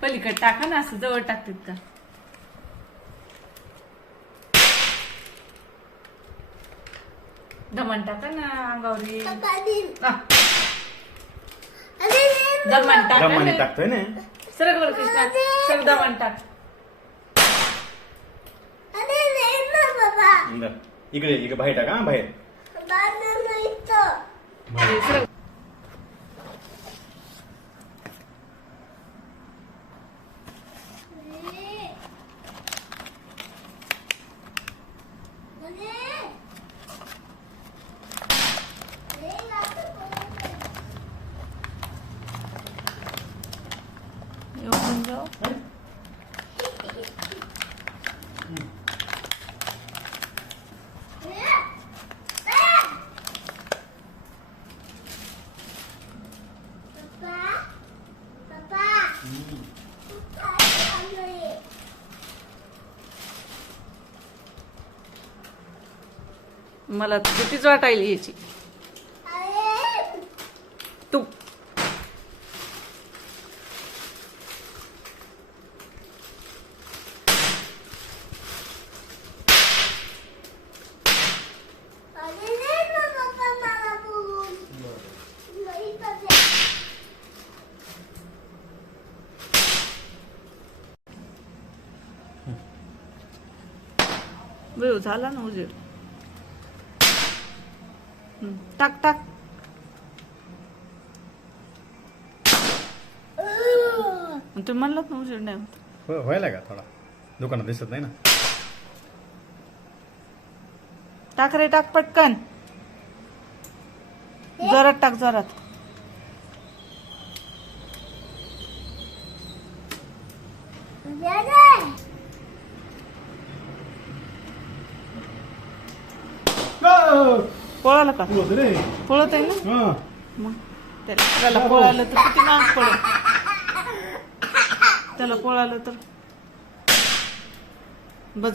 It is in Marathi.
पलीकडे टाका ना, असं जवळ टाकतात का? दमन टाका ना अंगावर दमन टाका दमाने ना. टाकतोय ना. सरक बरं कृष्णा, सरक दमन टाक. बरं. इकडे इकडे बाहेर टाका हा, बाहेर. सरक. येऊन जाऊ. मला भीतीच वाटायला याची. तू वेळ झाला ना उजेड. टाक टाक. तुम्ही म्हणलात ना उजेड नाही होत. व्हायला का थोडा दुकानात दिसत नाही ना. टाक रे, टाक पटकन. जोरात टाक, जोरात. पळालं का? पळत आहे ना मग. त्याला पळालं तर किती महाग पडेल. त्याला पळालं तर बस.